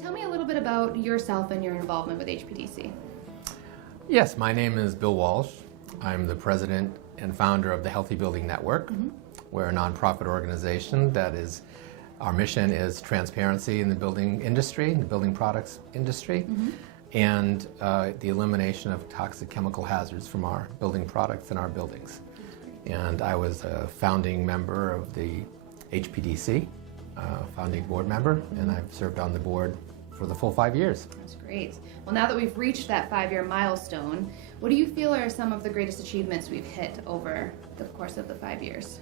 tell me a little bit about yourself and your involvement with HPDC. Yes, my name is Bill Walsh. I'm the president and founder of the Healthy Building Network. We're a nonprofit organization that is, our mission is transparency in the building industry, the building products industry, and the elimination of toxic chemical hazards from our building products in our buildings. And I was a founding member of the HPDC, founding board member, and I've served on the board for the full 5 years. That's great. Well, now that we've reached that 5-year milestone, what do you feel are some of the greatest achievements we've hit over the course of the 5 years?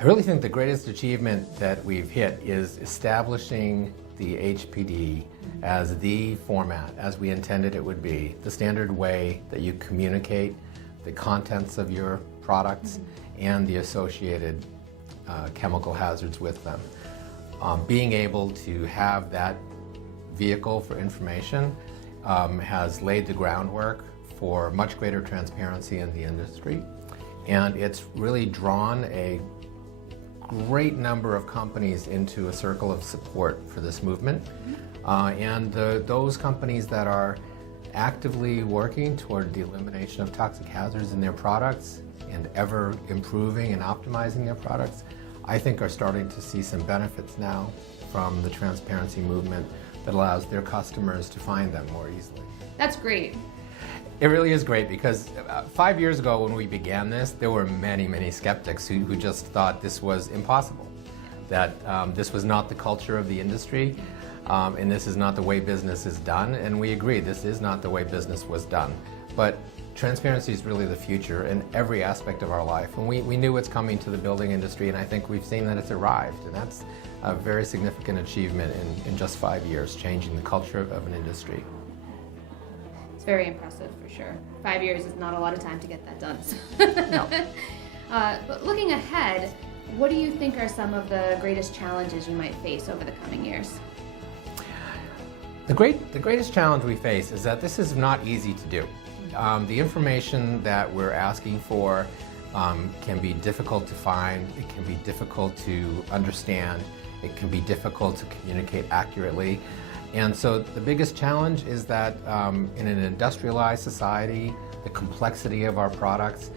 I really think the greatest achievement that we've hit is establishing the HPD as the format, as we intended it would be, the standard way that you communicate the contents of your products and the associated chemical hazards with them. Being able to have that vehicle for information has laid the groundwork for much greater transparency in the industry, and it's really drawn a great number of companies into a circle of support for this movement. Those companies that are actively working toward the elimination of toxic hazards in their products and ever improving and optimizing their products, I think are starting to see some benefits now from the transparency movement that allows their customers to find them more easily. That's great. It really is great because 5 years ago when we began this, there were many, many skeptics who just thought this was impossible, that this was not the culture of the industry, and this is not the way business is done. And we agree, this is not the way business was done. But transparency is really the future in every aspect of our life. And we knew what's coming to the building industry, and I think we've seen that it's arrived. And that's a very significant achievement in just 5 years, changing the culture of an industry. It's very impressive for sure. 5 years is not a lot of time to get that done. No. But looking ahead, what do you think are some of the greatest challenges you might face over the coming years? The greatest challenge we face is that this is not easy to do. The information that we're asking for can be difficult to find, it can be difficult to understand, it can be difficult to communicate accurately. And so the biggest challenge is that in an industrialized society, the complexity of our products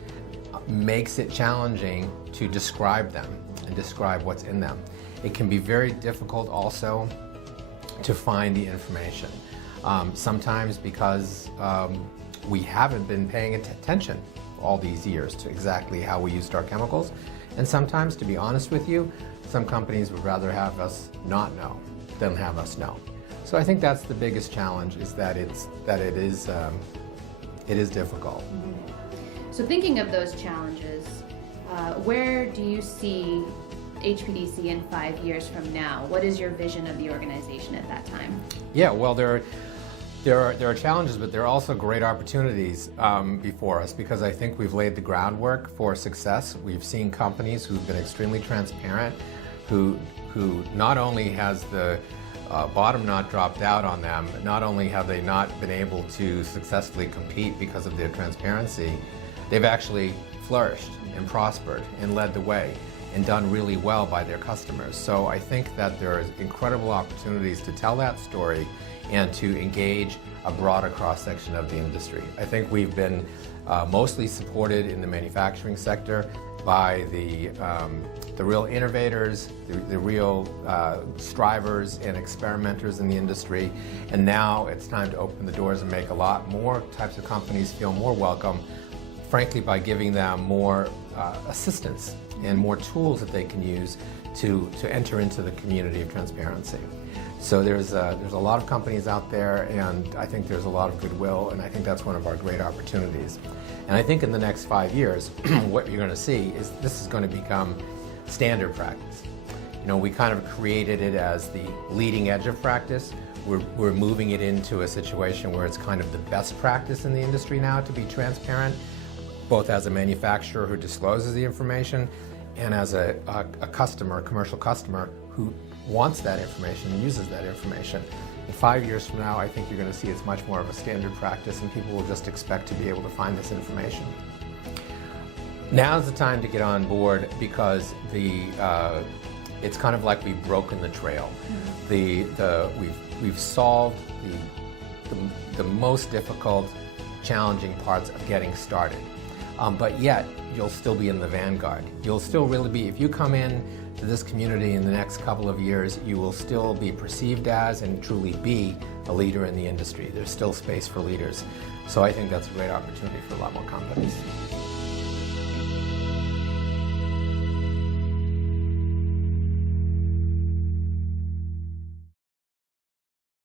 makes it challenging to describe them and describe what's in them. It can be very difficult also to find the information. Sometimes because we haven't been paying attention all these years to exactly how we used our chemicals. And sometimes, to be honest with you, some companies would rather have us not know than have us know. So I think that's the biggest challenge, is that it is difficult. So thinking of those challenges, where do you see HPDC in 5 years from now? What is your vision of the organization at that time? Yeah, well, there are challenges, but there are also great opportunities before us, because I think we've laid the groundwork for success. We've seen companies who've been extremely transparent, who not only has the bottom not dropped out on them, not only have they not been able to successfully compete because of their transparency, they've actually flourished and prospered and led the way and done really well by their customers. So I think that there are incredible opportunities to tell that story and to engage a broader cross-section of the industry. I think we've been mostly supported in the manufacturing sector by the real innovators, the real strivers and experimenters in the industry. And now it's time to open the doors and make a lot more types of companies feel more welcome, frankly, by giving them more assistance and more tools that they can use to enter into the community of transparency. So there's a lot of companies out there, and I think there's a lot of goodwill, and I think that's one of our great opportunities. And I think in the next 5 years, what you're going to see is this is going to become standard practice. You know, we kind of created it as the leading edge of practice. We're moving it into a situation where it's kind of the best practice in the industry now to be transparent, both as a manufacturer who discloses the information and as a customer, a commercial customer who wants that information and uses that information. In 5 years from now, I think you're going to see it's much more of a standard practice, and people will just expect to be able to find this information. Now's the time to get on board, because the it's kind of like we've broken the trail. We've solved the most difficult, challenging parts of getting started. But yet, you'll still be in the vanguard. You'll still really be, if you come in to this community in the next couple of years, you will still be perceived as and truly be a leader in the industry. There's still space for leaders. So I think that's a great opportunity for a lot more companies.